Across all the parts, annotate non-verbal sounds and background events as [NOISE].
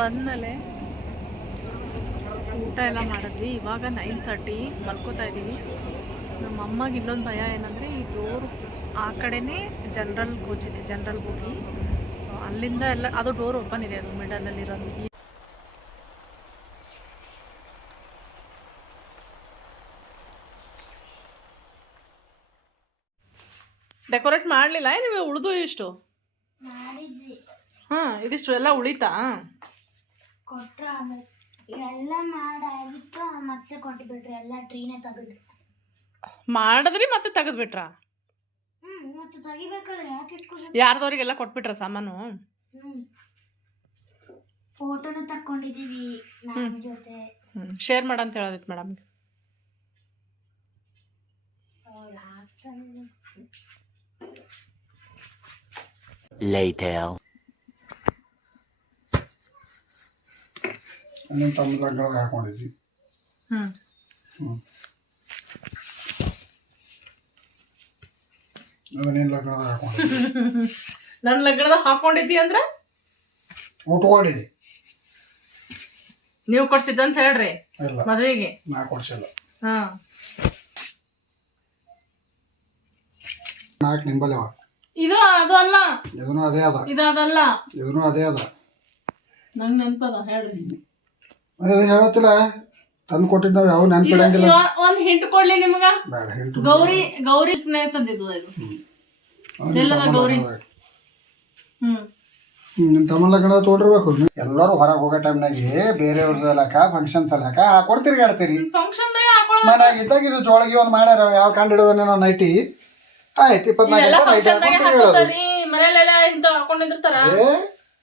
ಬಂದಮೇಲೆ ಊಟ ಎಲ್ಲ ಮಾಡಿದ್ವಿ. ಇವಾಗ ನೈನ್ ತರ್ಟಿ ಮಲ್ಕೋತಾ ಇದ್ದೀವಿ. ನಮ್ಮ ಅಮ್ಮಗೆ ಇನ್ನೊಂದು ಭಯ ಏನಂದರೆ ಈ ಡೋರ್ ಆ ಕಡೆನೇ ಜನ್ರಲ್ ಕೋಚ್ ಇದೆ ಜನ್ರಲ್ ಹೋಗಿ ಅಲ್ಲಿಂದ ಎಲ್ಲ ಅದು ಡೋರ್ ಓಪನ್ ಇದೆ ಅದು ಮಿಡಲಲ್ಲಿರೋದು ಡೆಕೋರೇಟ್ ಮಾಡಲಿಲ್ಲ? ನೀವು ಉಳಿದು ಇಷ್ಟು? ಹಾಂ ಇದಿಷ್ಟು ಎಲ್ಲ ಉಳಿತಾ? ಕೊಟ್ರ ಆಮೇಲೆ ಎಲ್ಲ ಮಾಡಾಗಿತ್ತು ಮತ್ತೆ ಕೊಟ್ಟು ಬಿಟ್ರಿ ಎಲ್ಲ ಟ್ರೀನೇ ತೆಗೆದ್ರು ಮಾಡಿದ್ರಿ ಮತ್ತೆ ತೆಗೆದ್ಬಿಟ್ರಾ? ಹ್ಮ್ ಮತ್ತೆ ತೆಗಿಬೇಕಲ್ಲ ಯಾಕೆ ಇಟ್ಕೊಂಡು ಯಾರ್ದವ್ರಿಗೆಲ್ಲ ಕೊಟ್ಬಿಟ್ರ ಸಾಮಾನು? ಹ್ಮ್. ಫೋಟೋನು ತಕ್ಕೊಂಡಿದೀವಿ ನಮ್ಮ ಜೊತೆ. ಶೇರ್ ಮಾಡಂತ ಹೇಳೋದಿತ್ತು ಮೇಡಮ್ ಅವ್ರು ಹಾಕ್ತಾರೆ. Later. ನಿಮ್ಮ ತಮ್ಮ ಲಗ್ನದಾಗ ಹಾಕೊಂಡಿದ್ವಿ. ಹ್ಞೂ ನಿನ್ನ ಲಗ್ನದಾಗ ಹಾಕೊಂಡಿದ್ವಿ. [LAUGHS] ನನ್ನ ಲಗ್ನದಾಗ ಹಾಕೊಂಡಿದ್ದಿ ಅಂದ್ರೆ? ಉಟ್ಕೊಂಡಿದ್ದಿ ನೀವು ಕೊಡ್ಸಿದ್ದಂತ ಹೇಳ್ರಿ ಇಲ್ಲ. ಮದುವೆಗೆ. ನಾ ಕೊಡ್ಸಿಲ್ಲ. ಹಾಂ. ನಾಲ್ಕು ನಿಂಬಲ್ಲಿ ಅವ. ಇದು ಅದು ಅಲ್ಲ. ಇದನ್ನು ಅದೇ ಅದ. ಇದು ಅದಲ್ಲ. ಇದನ್ನು ಅದೇ ಅದ. ನಂಗೆ ನೆನಪದ ಹೇಳ್ರಿ. ಅದೇ ಹೇಳತ್ತಿಲ್ಲ. ತಂದು ಕೊಟ್ಟಿದ್ದಾವೆ ಯಾವ ನೆನ್ಪಿಡಂಗಿಲ್ಲ. ಒಂದು ಒಂದ್ ಹಿಂಟ್ ಕೊಡ್ಲಿ ನಿಮಗ? ಬೇಡ ಹಿಂಟು ಗೌರಿ ಗೌರಿ ತಂದಿದ್ದು ಇದು ಎಲ್ಲದ ಗೌರಿ. ಹ್ಮ್. ನಿಮ್ಮ ತಮ್ಮ ಲಗ್ನ ತೋಡಿರ್ಬೇಕು. ಎಲ್ಲರೂ ಹೊರಗೆ ಹೋಗೋ ಟೈಮ್ನಾಗೆ ಬೇರೆಯವ್ರ ಸಲಕ ಫಂಕ್ಷನ್ ಸಲಕ ಹಾಕೊಂಡು ತಿರ್ಗಾಡ್ತೀರಿ. ಫಂಕ್ಷನ್ ಮನ್ಯಾಗ ಇದ್ದಾಗ ಇದು ಜೋಳಗಿ ಒಂದು ಮಾಡ್ಯಾರ ಯಾವ ಕಂಡು ಹಿಡಿದನೇನೋ ನೈಟಿ ಆಯ್ತು ಇಪ್ಪತ್ನಾಲ್ಕು ಗಂಟೆ ನೈಟ್ ಫಂಕ್ಷನ್ ಹಾಕೊಂಡು ತಿರ್ಗಾಡೋದು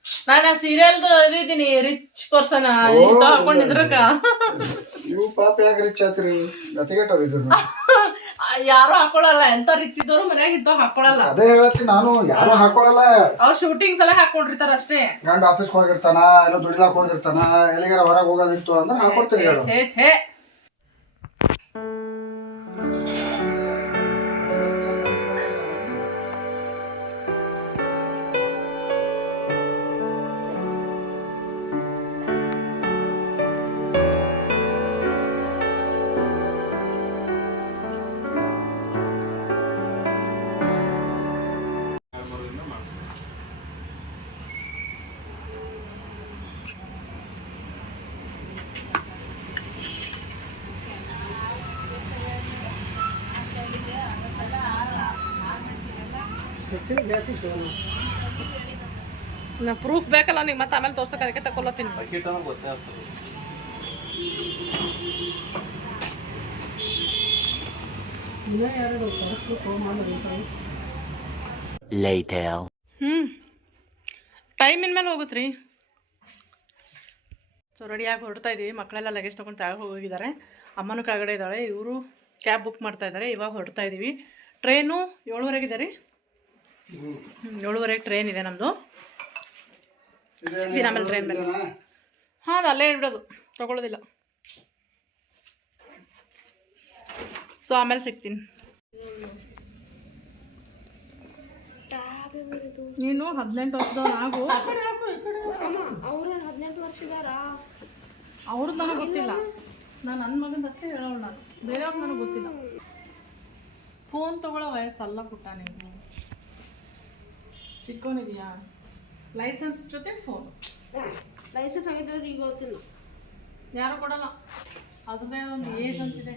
ಹಾಕೋತಾರಿ ಆ ಸೀರಿಯಲ್ ಇದ್ದೀನಿ ರಿಚ್ ಪರ್ಸನ್ ಇಂತ ಹಾಕೊಂಡಿದ್ರಕ ನೀವು ಪಾಪ ಯಾಕೆ ರಿಚ್ ಆತಿರಿ ಗತಿಗೆಟ್ಟವ್ರು ಇದ್ರು. ಯಾರು ಹಾಕೊಳಲ್ಲ ಎಂತ ರಿಚ್ ಇದ್ದವರು ಮನ್ಯಾಗ ಇಂತ ಹಾಕೊಳಲ್ಲ. ಅದೇ ಹೇಳತ್ತಿ ನಾನು ಯಾರು ಹಾಕೊಳಲ್ಲ. ಅವ್ರ ಶೂಟಿಂಗ್ ಸಲ ಹಾಕೊಂಡಿರ್ತಾರ ಅಷ್ಟೇ. ಗಂಡ ಆಫೀಸ್ಗೆ ಹೋಗಿರ್ತಾನ ಎಲ್ಲೋ ದುಡಿಲಾಕ್ ಹೋಗಿರ್ತಾನ ಎಲ್ಲಿಗಾರ ಹೊರಗೆ ಹೋಗೋದಿತ್ತು ಅಂದ್ರೆ ಹಾಕೊಡ್ತೀರಿ ಛೇ ಛೇ. ನಾ ಪ್ರೂಫ್ ಬೇಕಲ್ಲ ನಿಂಗೆ ಮತ್ತೆ ಆಮೇಲೆ ತೋರ್ಸಕ್ಕೆ ಅದಕ್ಕೆ ತಗೊಳತ್ತೀನಿ. ಹ್ಞೂ ಟೈಮಿನ ಮೇಲೆ ಹೋಗುತ್ತೆ ರೀ ಸೊ ರೆಡಿಯಾಗಿ ಹೊರಡ್ತಾ ಇದ್ದೀವಿ ಮಕ್ಕಳೆಲ್ಲ ಲಗೇಜ್ ತೊಗೊಂಡು ತೆಳಗೆ ಹೋಗಿದ್ದಾರೆ ಅಮ್ಮನೂ ಕೆಳಗಡೆ ಇದ್ದಾಳೆ. ಇವರು ಕ್ಯಾಬ್ ಬುಕ್ ಮಾಡ್ತಾ ಇದ್ದಾರೆ ಇವಾಗ ಹೊರಡ್ತಾ ಇದ್ದೀವಿ ಟ್ರೈನು ಏಳುವರೆಗೆ ಇದೆ ರೀ. ಏಳುವರೆಗೆ ಟ್ರೈನ್ ಇದೆ ನಮ್ಮದು ಸಿಗ್ತೀನಿ ಆಮೇಲೆ ಟ್ರೈನ್ ಮೇಲೆ ಹಾಂ ಅದು ಅಲ್ಲೇ ಇಡೋದು ತಗೊಳ್ಳೋದಿಲ್ಲ ಸೊ ಆಮೇಲೆ ಸಿಗ್ತೀನಿ. ನೀನು ಹದಿನೆಂಟು ವರ್ಷದವ್ರು ಆಗು. ಅವ್ರೇನು ಹದಿನೆಂಟು ವರ್ಷದಾರ ಅವ್ರದ್ದು ನನಗೆ ಗೊತ್ತಿಲ್ಲ. ನಾನು ನನ್ನ ಮಗನ ಅಷ್ಟೇ ಹೇಳೋಣ ನಾನು. ಬೇರೆಯವ್ರು ನನಗೆ ಗೊತ್ತಿಲ್ಲ. ಫೋನ್ ತಗೊಳ್ಳೋ ವಯಸ್ಸಲ್ಲ ಪುಟ್ಟ ನೀವು ಚಿಕ್ಕವನಿದೆಯಾ ಲೈಸೆನ್ಸ್ ಜೊತೆ ಫೋನ್ ಲೈಸೆನ್ಸ್ ಆಗಿದ್ರೆ ಈಗ ಗೊತ್ತಿಲ್ಲ ಯಾರು ಕೊಡಲ್ಲ. ಅದ್ರದ್ದೇ ಒಂದು ಏಜ್ ಅಂತಿದೆ.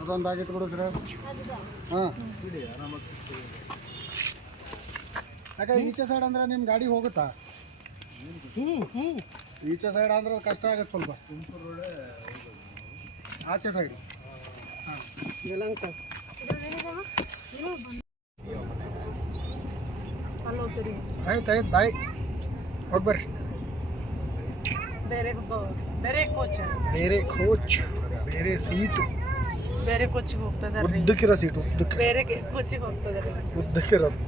ಅದೊಂದು ಆಗಿತ್ತು ಇಟ್ಬಿಡು ಸರ್ ಹಾಂ. ಯಾಕೆ ಈಚೆ ಸೈಡ್ ಅಂದ್ರೆ ನಿಮ್ಮ ಗಾಡಿ ಹೋಗುತ್ತಾ? ಈಚೆ ಸೈಡ್ ಅಂದ್ರೆ ಕಷ್ಟ ಆಗುತ್ತೆ ಸ್ವಲ್ಪ. ಆಚೆ ಸೈಡ್ ಅಲ್ಲಿ ಹೋಗ್ತೀರಿ ಆಯ್ತು ಆಯ್ತು ಬಾಯ್ ಹೋಗ್ಬರ್ರಿ ಬೇರೆ ಬೇರೆ ಕೋಚ್ ಬೇರೆ ಕೋಚ್ ಬೇರೆ ಸೀಟು ಬೇರೆ ಕೋಚಿಗೆ ಹೋಗ್ತಾ ಇದಾರೆ ಉದ್ದಕ್ಕಿರೋ ಸೀಟು ಉದ್ದಕ್ಕೆ. ಬೇರೆ ಕೋಚಿಗೆ ಹೋಗ್ತಾ ಇದಾರೆ. ಉದ್ದಕ್ಕಿರೋದು.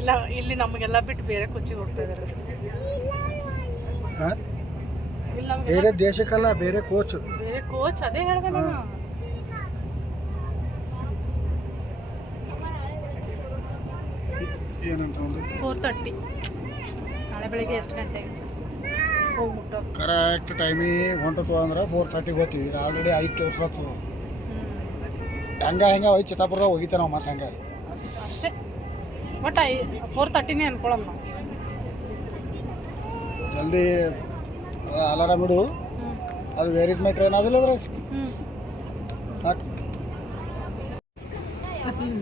ಇಲ್ಲ ಇಲ್ಲಿ ನಮಗೆಲ್ಲ ಬಿಟ್ಟು ಬೇರೆ ಕೋಚಿಗೆ ಹೋಗ್ತಾ ಇದಾರೆ. ಹಾಂ ಇಲ್ಲಿ ನಮ್ಗೆ ಬೇರೆ ದೇಶಕ್ಕಲ್ಲ ಬೇರೆ ಕೋಚ್ ಬೇರೆ ಕೋಚ್ ಅದೇ ಹೇಳ್ದೆ ನಾನು. ಏನಂತ ಒಂದು ಫೋರ್ ತರ್ಟಿ ನಾಳೆ ಬೆಳಿಗ್ಗೆ ಎಷ್ಟು ಗಂಟೆಗೆ? ಹೋಗಿ ಕರೆಕ್ಟ್ ಟೈಮಿಗೆ ಹೊಂಟತು ಅಂದ್ರೆ ಫೋರ್ ತರ್ಟಿ ಹೋಗ್ತೀವಿ. ಈಗ ಆಲ್ರೆಡಿ ಐದು ತೋರ್ಸತ್ತು ಹಂಗ ಹಂಗೆ ಹಂಗೆ ಹೋಗಿ ಚಿತ್ತಾಪುರದಾಗ ಹೋಗಿತ್ತೇವೆ ನಾವು ಮತ್ತೆ ಹಂಗೆ? ಅಷ್ಟೇ. ಬಟ್ ಐ ಫೋರ್ ತರ್ಟಿನೇ ಅನ್ಕೊಳಮ್ಮ ಜಲ್ದಿ ಅಲಾರಾಮ್ ಇಡು ಹ್ಞೂ ಅದು ವೇರ್ ಇಸ್ ಮೈ ಟ್ರೈನ್ ಅದಿಲ್ಲ ಅದ್ರ ಹ್ಞೂ ಹಾಕಿ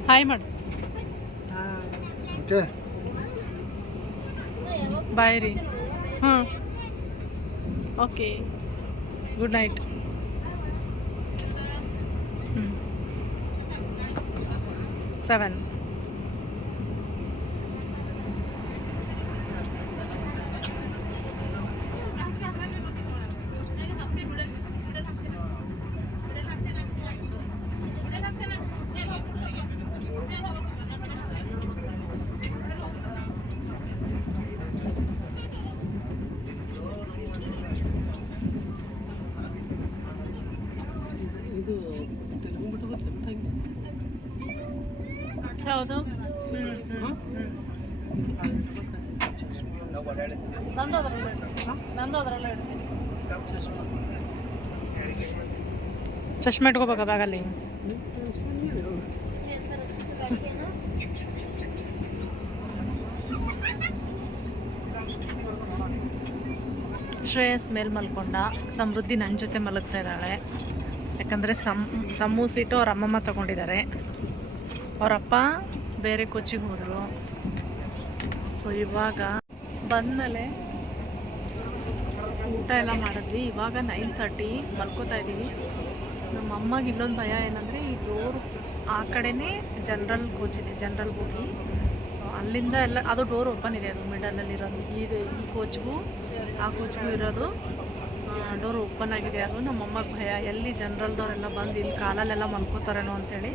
ಹಾಯ್ ಮಾಡು ಓಕೆ ಬಾಯ್ ರೀ ಹಾಂ ಓಕೆ ಗುಡ್ ನೈಟ್ ಹ್ಞೂ ಸೆವೆನ್ ಯಾವುದು ಹ್ಞೂ ಹ್ಞೂ ನಂದು ಅದರಲ್ಲೇ ನಂದು ಅದರಲ್ಲೇ ಇಡ್ತೀನಿ ಶ್ರೇಯಸ್ ಮೇಲೆ ಮಲ್ಕೊಂಡ. ಸಮೃದ್ಧಿ ನನ್ನ ಜೊತೆ ಮಲಗ್ತಾ ಇದ್ದಾಳೆ. ಯಾಕಂದರೆ ಸಮ್ ಸಮ್ಮು ಸೀಟು ಅವ್ರ ಅಮ್ಮಮ್ಮ ತಗೊಂಡಿದ್ದಾರೆ. ಅವರಪ್ಪ ಬೇರೆ ಕೊಚ್ಚಿಗೆ ಹೋದರು. ಸೊ ಇವಾಗ ಬಂದಮೇಲೆ ಊಟ ಎಲ್ಲ ಮಾಡಿದ್ವಿ. ಇವಾಗ ನೈನ್ ತರ್ಟಿ ಮಲ್ಕೋತಾ ಇದ್ದೀವಿ ನಮ್ಮ ಅಮ್ಮಗೆ ಇನ್ನೊಂದು ಭಯ ಏನಂದರೆ ಈ ಡೋರ್ ಆ ಕಡೆನೇ ಜನ್ರಲ್ ಕೋಚ್ ಇದೆ ಜನ್ರಲ್ ಹೋಗಿ, ಅಲ್ಲಿಂದ ಎಲ್ಲ, ಅದು ಡೋರ್ ಓಪನ್ ಇದೆ ಅದು ಮಿಡಲಲ್ಲಿರೋದು ಈ ಈ ಕೋಚ್ಗೂ ಆ ಕೋಚ್ಗೂ ಇರೋದು ಡೋರ್ ಓಪನ್ ಆಗಿದೆ. ಅದು ನಮ್ಮ ಅಮ್ಮಗೆ ಭಯ. ಎಲ್ಲಿ ಜನ್ರಲ್ದವರೆಲ್ಲ ಬಂದು, ಇಲ್ಲಿ ಕಾಲಲ್ಲೆಲ್ಲ ಮಲ್ಕೋತಾರೇನೋ ಅಂತೇಳಿ.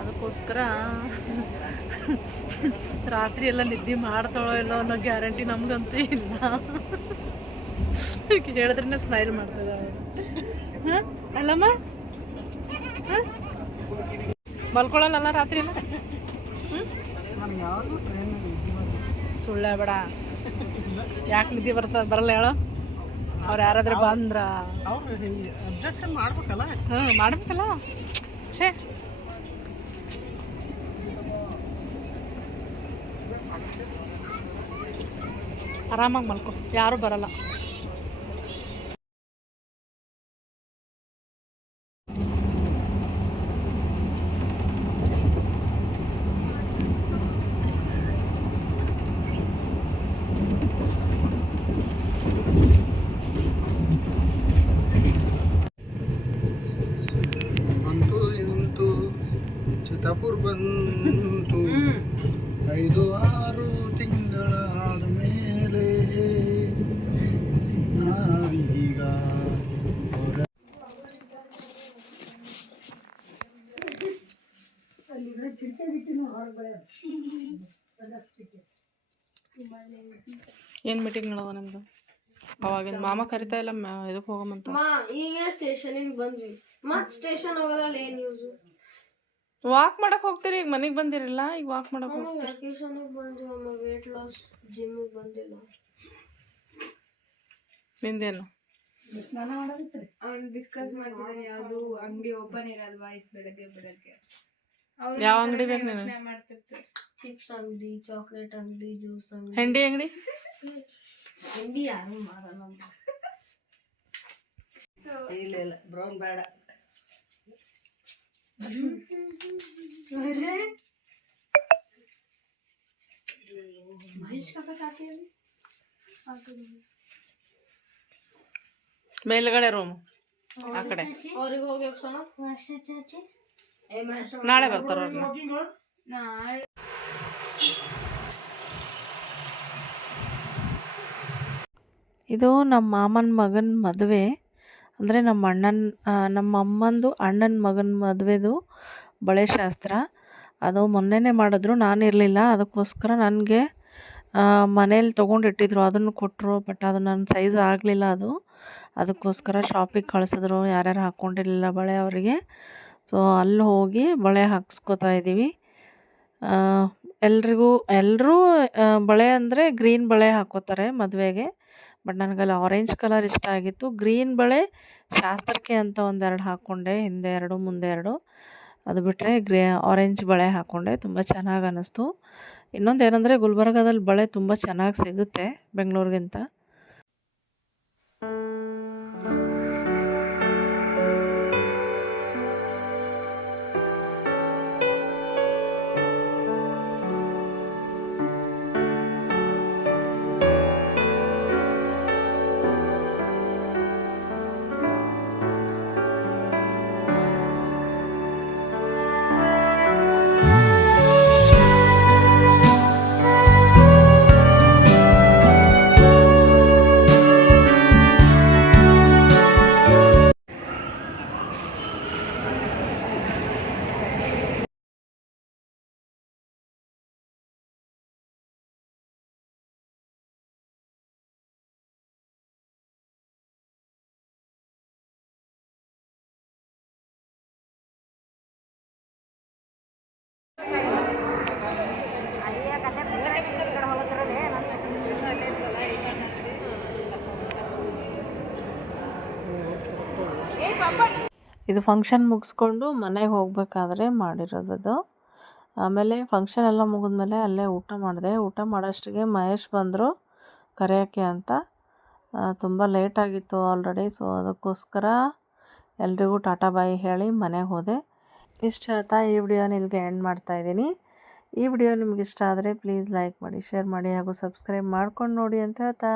ಅದಕ್ಕೋಸ್ಕರ ರಾತ್ರಿ ಎಲ್ಲ ನಿದ್ದೆ ಮಾಡ್ತಾಳೋ ಇಲ್ಲೋ ಅನ್ನೋ ಗ್ಯಾರಂಟಿ ನಮಗಂತೂ ಇಲ್ಲ. ಹೇಳಿದ್ರೆ ಸ್ಮೈಲ್ ಮಾಡ್ತದ ಹಾಂ? ಅಲ್ಲಮ್ಮ? ಮಲ್ಕೊಳ್ಳಲ್ಲ ರಾತ್ರಿ ಎಲ್ಲ? ಸುಳ್ಳ ಬೇಡ. ಯಾಕೆ ನಿದ್ದೆ ಬರ್ತ ಬರಲ್ಲ ಹೇಳೋ. ಅವ್ರು ಯಾರಾದ್ರೂ ಬಂದ್ರ? ಮಾಡ್ಬೇಕಲ್ಲ? ಹ್ಞೂ ಮಾಡ್ಬೇಕಲ್ಲ. ಛೇ ಆರಾಮಾಗಿ ಮಲ್ಕೊ. ಯಾರೂ ಬರಲ್ಲ. ಏನು ಮೀಟಿಂಗ್ ನೋಡವ ನಮ್ದು? ಅವಾಗಿನ ಮಾಮ ಕರಿತಾ ಇಲ್ಲ ಇದಕ್ಕೆ ಹೋಗಮಂತ. ಈಗ ಸ್ಟೇಷನಿಗೆ ಬಂದ್ವಿ. ಮತ್ ಸ್ಟೇಷನ್ ಹೋಗೋದ್ರಲ್ಲಿ ಏನ್ ಯೂಸ್ ವಾಕ್ ಮಾಡಕ್ ಹೋಗ್ತೀರಿ ಈಗ ಮನೆಗೆ ಬಂದಿರಲ್ಲ ಈಗ ವಾಕ್ ಮಾಡಕ್ ಹೋಗ್ತೀರಿ. ಬಂದ್ವಿ ಅಮ್ಮ ವೇಟ್ ಲಾಸ್ ಜಿಮ್ಮಿಗೆ ಬಂದಿಲ್ಲ. ನಿಂದೇನು? ಡಿಸ್ಕಸ್ ಮಾಡ್ತಿದ್ದಾನೆ ಯಾವುದು ಅಂಗಡಿ ಓಪನ್ ಇರಲ್ವಾ ಇಸ್ ಬೆಳಗ್ಗೆ ಬೆಳಗ್ಗೆ ಯಾವ ಅಂಗಡಿ ಬೇಕು ಚಿಪ್ಸ್ ಅಂಗಡಿ ಚಾಕ್ಲೇಟ್ ಅಂಗಡಿ ಜ್ಯೂಸ್ ಅಂಗಡಿ. ಹೆಂಡಿ ಅಂಗಡಿ? ಹೆಂಡಿ ಯಾರು ಮಾರಲ್ಲ ಇಲ್ಲ ಇಲ್ಲ ಬ್ರೌನ್ ಬೇಡ. ಮೇಲ್ಗಡೆ ರೂಮ್ ಆ ಕಡೆ. ಅವ್ರಿಗೆ ಹೋಗಿ ಚಾಚಿ. ನಾಳೆ ಬರ್ತಾರ ನಾಳೆ. ಇದು ನಮ್ಮ ಮಾಮನ ಮಗನ ಮದುವೆ. ಅಂದರೆ ನಮ್ಮ ಅಣ್ಣನ ನಮ್ಮ ಅಮ್ಮಂದು ಅಣ್ಣನ ಮಗನ ಮದುವೆದು ಬಳೆ ಶಾಸ್ತ್ರ. ಅದು ಮೊನ್ನೆನೇ ಮಾಡಿದ್ರು ನಾನು ಇರಲಿಲ್ಲ. ಅದಕ್ಕೋಸ್ಕರ ನನಗೆ ಮನೇಲಿ ತೊಗೊಂಡಿಟ್ಟಿದ್ರು. ಅದನ್ನು ಕೊಟ್ಟರು ಬಟ್ ಅದು ನನ್ನ ಸೈಜ್ ಆಗಲಿಲ್ಲ ಅದು. ಅದಕ್ಕೋಸ್ಕರ ಶಾಪಿಗೆ ಕಳಿಸಿದ್ರು. ಯಾರ್ಯಾರು ಹಾಕ್ಕೊಂಡಿರಲಿಲ್ಲ ಬಳೆ ಅವರಿಗೆ. ಸೊ ಅಲ್ಲಿ ಹೋಗಿ ಬಳೆ ಹಾಕ್ಸ್ಕೊತಾ ಇದ್ದೀವಿ. ಎಲ್ರಿಗೂ ಎಲ್ಲರೂ ಬಳೆ ಅಂದರೆ ಗ್ರೀನ್ ಬಳೆ ಹಾಕೋತಾರೆ ಮದುವೆಗೆ. ಬಟ್ ನನಗಲ್ಲಿ ಆರೆಂಜ್ ಕಲರ್ ಇಷ್ಟ ಆಗಿತ್ತು. ಗ್ರೀನ್ ಬಳೆ ಶಾಸ್ತ್ರಕ್ಕೆ ಅಂತ ಒಂದೆರಡು ಹಾಕ್ಕೊಂಡೆ ಹಿಂದೆ ಎರಡು, ಮುಂದೆ ಎರಡು. ಅದು ಬಿಟ್ಟರೆ ಗ್ರೇ, ಆರೆಂಜ್ ಬಳೆ ಹಾಕ್ಕೊಂಡೆ ತುಂಬ ಚೆನ್ನಾಗಿ ಅನ್ನಿಸ್ತು ಇನ್ನೊಂದು ಏನಂದರೆ ಗುಲ್ಬರ್ಗಾದಲ್ಲಿ ಬಳೆ ತುಂಬ ಚೆನ್ನಾಗಿ ಸಿಗುತ್ತೆ ಬೆಂಗಳೂರಿಗಿಂತ. ಇದು ಫಂಕ್ಷನ್ ಮುಗಿಸ್ಕೊಂಡು ಮನೆಗೆ ಹೋಗಬೇಕಾದ್ರೆ ಮಾಡಿರೋದದು. ಆಮೇಲೆ ಫಂಕ್ಷನ್ ಎಲ್ಲ ಮುಗಿದ್ಮೇಲೆ ಅಲ್ಲೇ ಊಟ ಮಾಡಿದೆ. ಊಟ ಮಾಡೋಷ್ಟಿಗೆ ಮಹೇಶ್ ಬಂದರು ಕರೆಯೋಕ್ಕೆ ಅಂತ. ತುಂಬ ಲೇಟಾಗಿತ್ತು ಆಲ್ರೆಡಿ ಸೊ ಅದಕ್ಕೋಸ್ಕರ ಎಲ್ರಿಗೂ ಟಾಟಾ ಬಾಯಿ ಹೇಳಿ ಮನೆಗೆ ಹೋದೆ. ಇಷ್ಟು ಹೇಳ್ತಾ ಈ ವಿಡಿಯೋನ ಇಲ್ಲಿಗೆ ಎಂಡ್ ಮಾಡ್ತಾ ಇದ್ದೀನಿ. ಈ ವಿಡಿಯೋ ನಿಮ್ಗೆ ಇಷ್ಟ ಆದರೆ ಪ್ಲೀಸ್ ಲೈಕ್ ಮಾಡಿ ಶೇರ್ ಮಾಡಿ ಹಾಗೂ ಸಬ್ಸ್ಕ್ರೈಬ್ ಮಾಡ್ಕೊಂಡು ನೋಡಿ ಅಂತ ಹೇಳ್ತಾ.